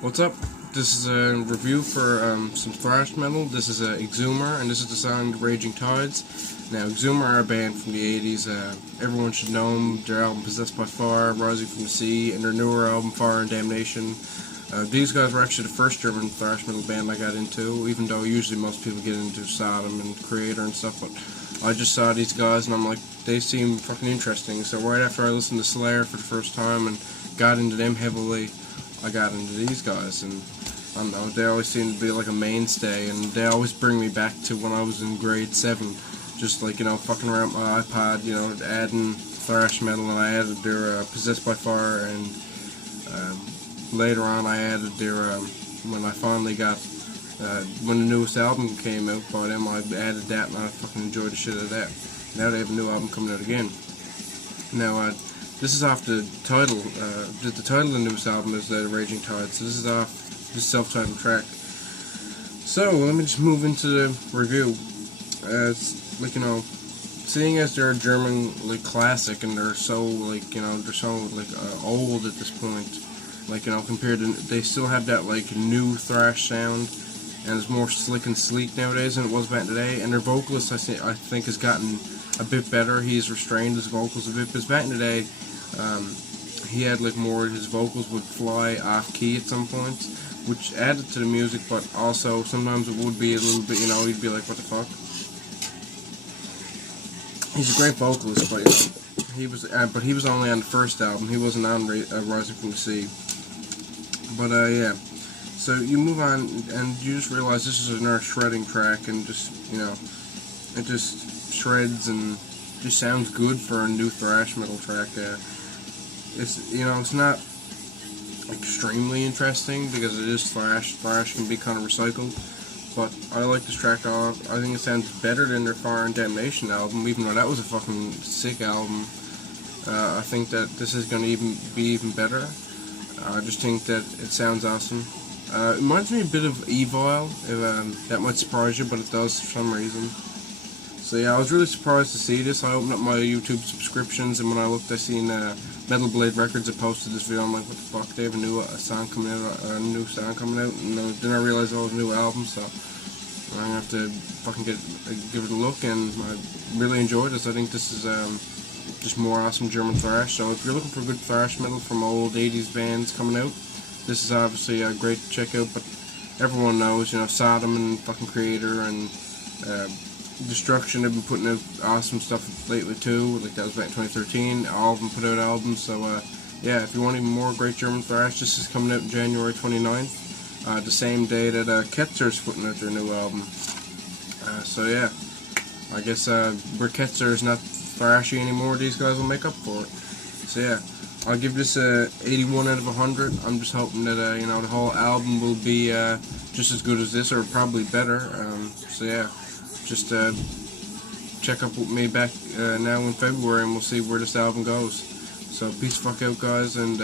What's up? This is a review for some thrash metal. This is Exumer, and this is the song Raging Tides. Now, Exumer are a band from the 80s. Everyone should know them. Their album Possessed by Fire, Rising from the Sea, and their newer album Fire and Damnation. These guys were actually the first German thrash metal band I got into, even though usually most people get into Sodom and Creator and stuff, but I just saw these guys and I'm like, they seem fucking interesting. So right after I listened to Slayer for the first time and got into them heavily, I got into these guys, and I don't know, they always seem to be like a mainstay, and they always bring me back to when I was in grade 7, just like, you know, fucking around with my iPod, you know, adding thrash metal, and I added their Possessed by Fire, and later on I added their, when I finally got, when the newest album came out by them, I added that, and I fucking enjoyed the shit out of that. Now they have a new album coming out again. Now, this is off the title. The title of the newest album is Raging Tides. So this is off this self-titled track. So let me just move into the review. It's like, you know, seeing as they're a German like classic and they're so like, you know, they're so like old at this point. Like, you know, compared to, they still have that like new thrash sound, and it's more slick and sleek nowadays than it was back in the day. And their vocalist, I think, has gotten a bit better. He's restrained his vocals a bit, because back in the day, he had like more, his vocals would fly off key at some points, which added to the music, but also sometimes it would be a little bit, you know, you'd be like, what the fuck? He's a great vocalist, but you know, he was only on the first album. He wasn't on Rising from the Sea. But yeah, so you move on and you just realize this is another shredding track, and just, you know, it just shreds and just sounds good for a new thrash metal track. It's, you know, it's not extremely interesting because it is thrash. Thrash can be kind of recycled, but I like this track a lot. I think it sounds better than their Fire and Damnation album, even though that was a fucking sick album. I think that this is going to be even better. I just think that it sounds awesome. It reminds me a bit of Evil. That might surprise you, but it does for some reason. So yeah, I was really surprised to see this. I opened up my YouTube subscriptions, and when I looked, I seen Metal Blade Records had posted this video. I'm like, what the fuck? They have a new song coming out, and then I realized it was a new album. So I'm gonna have to fucking give it a look, and I really enjoyed this. I think this is just more awesome German thrash. So if you're looking for good thrash metal from old 80s bands coming out, this is obviously great to check out. But everyone knows, you know, Sodom and fucking Creator and Destruction have been putting out awesome stuff lately too. Like, that was back in 2013. All of them put out albums. So yeah, if you want even more great German thrash, this is coming out January 29th, the same day that Ketzer's putting out their new album. So yeah, I guess where Ketzer is not thrashy anymore, these guys will make up for it. So yeah, I'll give this a 81 out of 100. I'm just hoping that you know, the whole album will be just as good as this, or probably better. So yeah, just check up with me back now in February, and we'll see where this album goes. So peace fuck out, guys, and